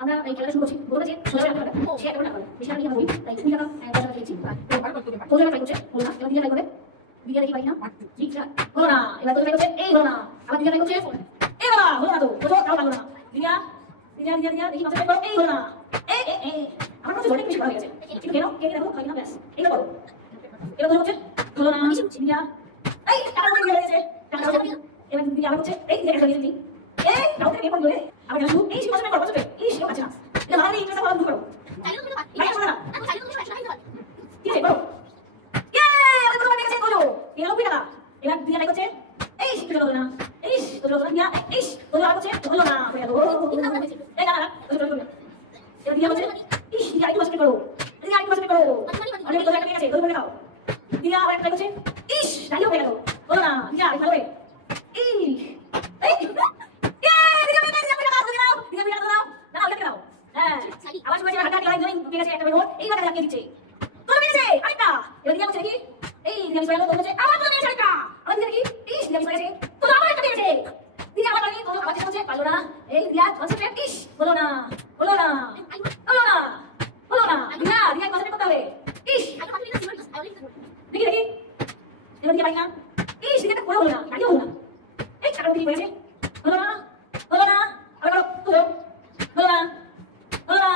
আমরা এই খেলাটা শুরু করছি। বলতে যে সোজা রাখতে হবে, সে একটা করে রাখবে। বেশি রাখলে হবে তাই 2 টাকা 10 টাকা দিয়েছি। তোজো ট্রাই করছে, হলো না। এবার দিদি ট্রাই করবে। দিদি দেখি পাই না। ঠিক আছে, হলো না। এবার তোজো ট্রাই করছে, এই হলো না। আবার দিদি ট্রাই করছে, এই বাবা হলো না তো। তোজো তাও পারলো না। দিদিয়া দেখি পাশে করো, এই হলো না। এই আমার কাছে অনেক বেশি ভালো গেছে। ঠিক কেন? কে দেখো খাই না ব্যাস। এইটা করো। এবার তোজো হচ্ছে, হলো না। দিদিয়া এই টাকা দিয়ে গেছে। টাকা দিয়ে এবার দিদি আবার হচ্ছে, এই দিদি একটা দিয়েছি। এই দাও থেকে পেপার ধরে আবার গেল এই শিবাস করো বসবে এই শিবাস আছে না এটা ভালো নেই এটা ভালো করো চাইলে তুমি পারো না আমি চাইলে তুমি 100 টাকা দিতে পারো ঠিক আছে করো ইয়ে আমি তোমার কাছে করো এলো বিটা এবার দিদি নাই করছে এই শিখতে হলো না এই তো হলো না এই তো আর করছে হলো না হয়ে গেল এই না না তো করো এবার দিদি বলছে এই দিদি আরেকটু বসে করো দিদি আরেকটু বসে করো আমি তো একটা ঠিক আছে তো বলে দাও দিদি আবার একটা করছে ইস নাই হয়ে গেল হলো না দিদি আরেকটু হবে এই এই আবার শুনে হাঁটা লাইন জয়েন ঠিক আছে একটা বের এই কথা লাগিয়ে দিচ্ছে তোর মেরেছে আরেকটা এবার দিদি বলছে কি এই দিদি বলে তোর বলছে আবার তোর মেরেছে আরেকটা আবার দিদি কি ইস দিদি বলেছে তোর আবার একটা মেরেছে দিদি আবার বলি তোর বাচ্চা বলছে পারলো না এই দিদি কনসেন্ট্রেট ইস হলো না হলো না হলো না হলো না দিদি কনসেন্ট্রেট করতে হবে ইস দেখি দেখি এবার দিদি পাই না ইস দিদি করে হলো না আগে হলো না এই টাকা দিদি বলেছে হলো না হলো না আবার করো হলো না হলো না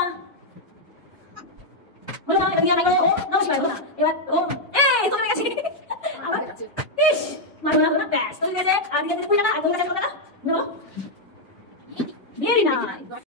হলো না এবার দিয়া নাই ও নমস্কার হলো না এবার ও এই তুমি গেছি আবার ইস মারো না ব্যাস তুমি গেছে আর দিয়া কই না আর বলে গেছে কথা না ভেরি না